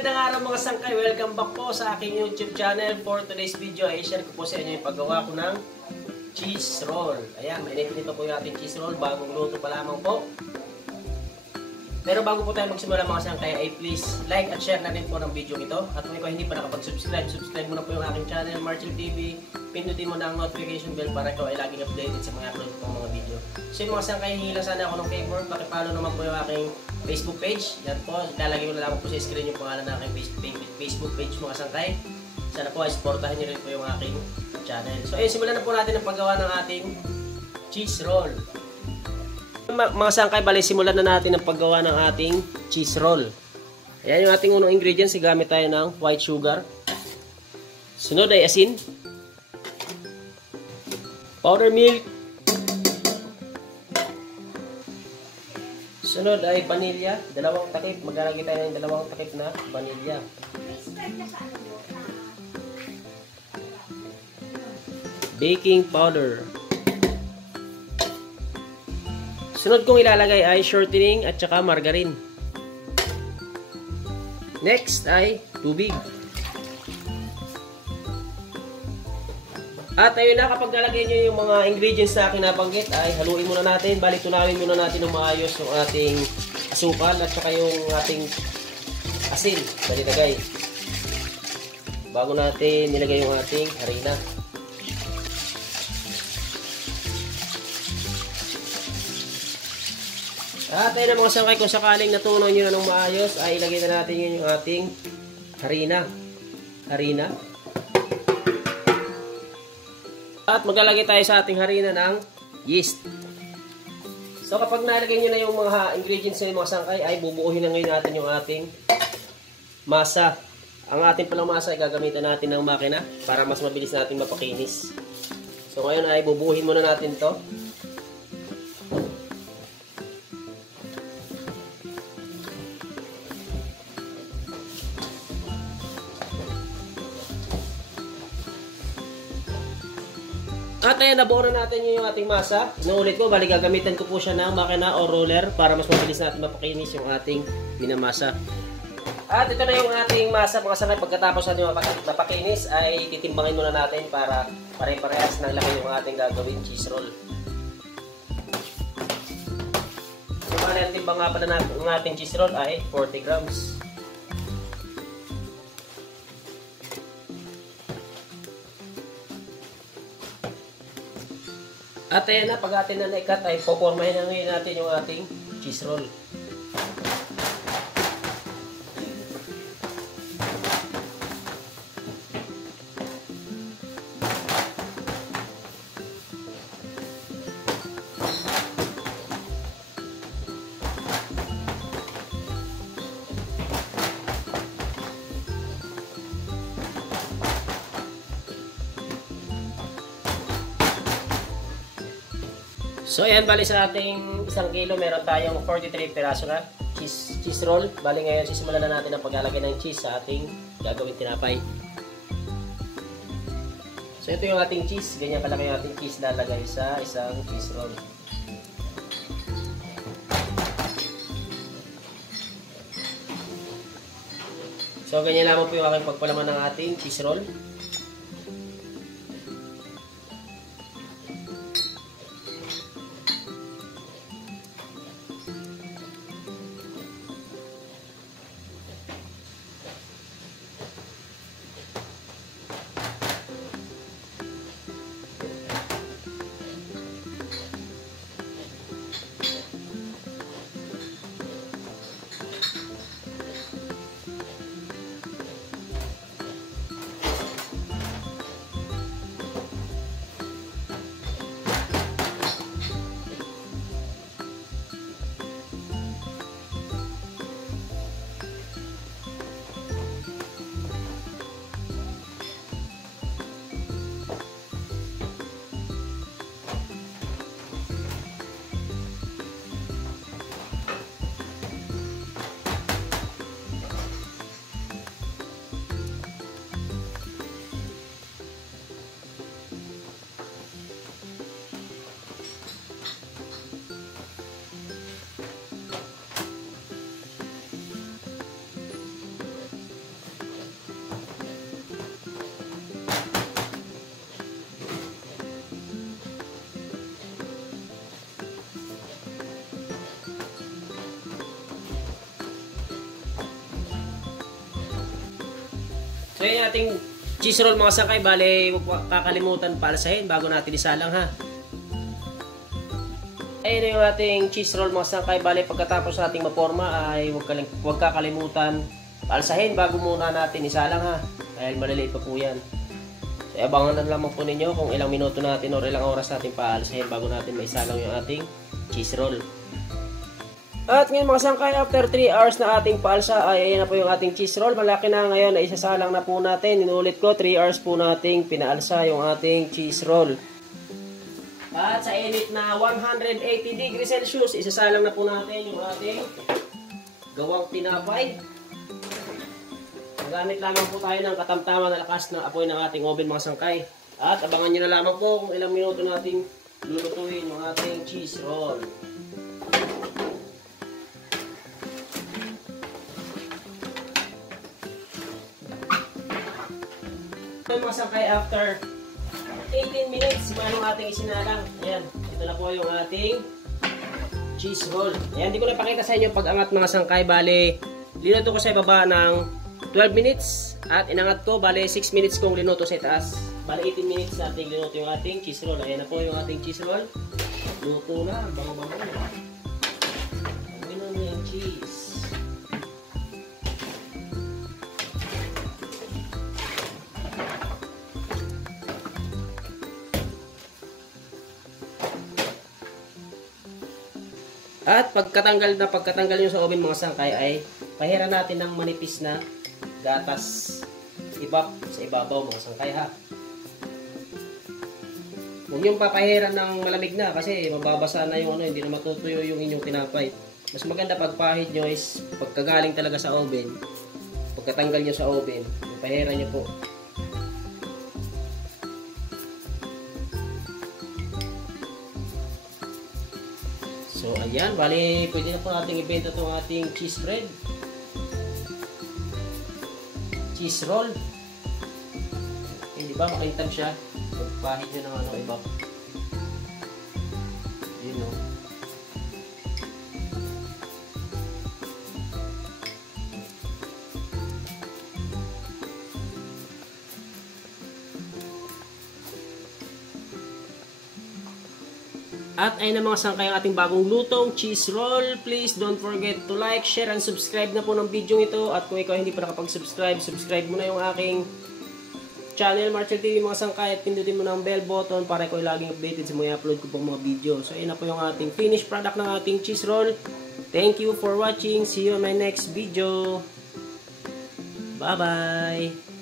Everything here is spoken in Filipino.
magandang araw mga sangkay. Welcome back po sa aking YouTube channel. For today's video ay share ko po sa inyo yung paggawa ko ng cheese roll. Ayan, mainit nito po yung ating cheese roll. Bagong luto pa lamang po. Pero bago po tayo magsimula mga sangkay ay please like at share na rin po ng video ito. At kung ikaw hindi pa nakapag-subscribe, subscribe mo na po yung aking channel, Marchil TV. Pindutin mo na ang notification bell para ikaw ay laging updated sa mga upload kong mga video. So yung mga sangkay, hihila sana ako ng favor. Pakipollow naman po yung aking Facebook page. Yan po, ilalagay ko na lang po sa screen yung pangalan ng aking Facebook page mga sangkay. Sana po ay supportahan nyo rin po yung aking channel. So ayun, simulan na po natin ang paggawa ng ating cheese roll. Mga sangkay, bali simulan na natin ang paggawa ng ating cheese roll. Ayan yung ating unang ingredients. Gamit tayo ng white sugar. Sunod ay asin, powder milk, sunod ay vanilya, dalawang takip. Maglalagay tayo ng dalawang takip na vanilya. Baking powder. Sunod kong ilalagay ay shortening at saka margarine. Next ay tubig. At ayun na, kapag nalagay nyo yung mga ingredients na aking nabanggit ay haluin muna natin. Balik tunawin muna natin ng maayos yung ating asukal at saka yung ating asin na nilagay. Bago natin nilagay yung ating harina. At ayun na mga sangkay, kung sakaling natunaw nyo na ng maayos ay ilagay na natin yun yung ating harina. At maglalagay tayo sa ating harina ng yeast. So kapag nalagay nyo na yung mga ingredients na yung mga sangkay ay bubuuhin na ngayon natin yung ating masa. Ang ating palang masa ay gagamitan natin ng makina para mas mabilis natin mapakinis. So ngayon ay bubuuhin muna natin to. At ayan, nabuo na natin yung ating masa. Inuulit ko, bali gagamitan ko po siya ng makina o roller para mas mabilis natin mapakinis yung ating pinamasa. At ito na yung ating masa mga sangkay. Pagkatapos natin mapakinis ay titimbangin muna natin para pare-parehas ng laki yung ating gagawin cheese roll. So bali ang timbang nga pala ng ating cheese roll ay 40 grams. At ayan na, pag atin na naikat ay popormahin na ngayon natin yung ating cheese roll. So ayan, bali sa ating 1 kilo meron tayong 43 piraso na cheese roll. Bali ngayon sisimulan na natin ang paglalagay ng cheese sa ating gagawin tinapay. So ito yung ating cheese. Ganyan kalaki yung ating cheese lalagay sa isang cheese roll. So ganyan lamang po yung aking pagpalaman ng ating cheese roll. So yan ating cheese roll mga sangkay. Bale, huwag kakalimutan paalsahin bago natin isalang ha. Ayun yung ating cheese roll mga sangkay. Bale, pagkatapos nating maporma ay huwag kakalimutan paalsahin bago muna natin isalang ha. Dahil maliliit pa po yan. So abangan na lamang po ninyo kung ilang minuto natin o ilang oras natin paalsahin bago natin maisalang yung ating cheese roll. At ngayon mga sangkay, after 3 hours na ating paalsa ay ayan na po yung ating cheese roll. Malaki na ngayon na isasalang na po natin. Inulit ko, 3 hours po nating pinaalsa yung ating cheese roll. At sa init na 180 degrees Celsius, isasalang na po natin yung ating gawang tinapay. Magamit lamang po tayo ng katamtaman na lakas ng apoy ng ating oven mga sangkay. At abangan nyo na lamang po kung ilang minuto nating lulutuin yung ating cheese roll. Mga sangkay, after 18 minutes manong ating isinalang. Ayan, ito na po yung ating cheese roll. Ayan, hindi ko na pakita sa inyo pag-angat mga sangkay. Bale, linuto ko sa ibaba ng 12 minutes at inangat ko, bale 6 minutes kong linuto sa itaas. Bale 18 minutes nating linuto yung ating cheese roll. Ayan na po yung ating cheese roll. Luto na, bango-bango. Ganun na yung cheese. At pagkatanggal nyo sa oven mga sangkay ay pahiran natin ng manipis na gatas ibap sa ibabaw mga sangkay ha. Huwag yung papahiran ng malamig na kasi mababasa na yung hindi na matutuyo yung inyong tinapay. Mas maganda pagpahid nyo is pagkagaling talaga sa oven, pagkatanggal nyo sa oven, pahiran nyo po. So, ayan. Bali, pwede na po natin ibenta itong ating cheese bread. Cheese roll. Okay, diba? Makaintam siya. Pagpahid nyo ng iba. Yun o. At ayun na mga sangkay ang ating bagong lutong cheese roll. Please don't forget to like, share, and subscribe na po ng video ito. At kung ikaw hindi pa nakapag-subscribe, subscribe mo na yung aking channel, Marcel TV mga sangkay. At pindutin mo ng bell button para ikaw laging updated sa mga upload ko pong mga video. So ayun na po yung ating finished product ng ating cheese roll. Thank you for watching. See you on my next video. Bye-bye!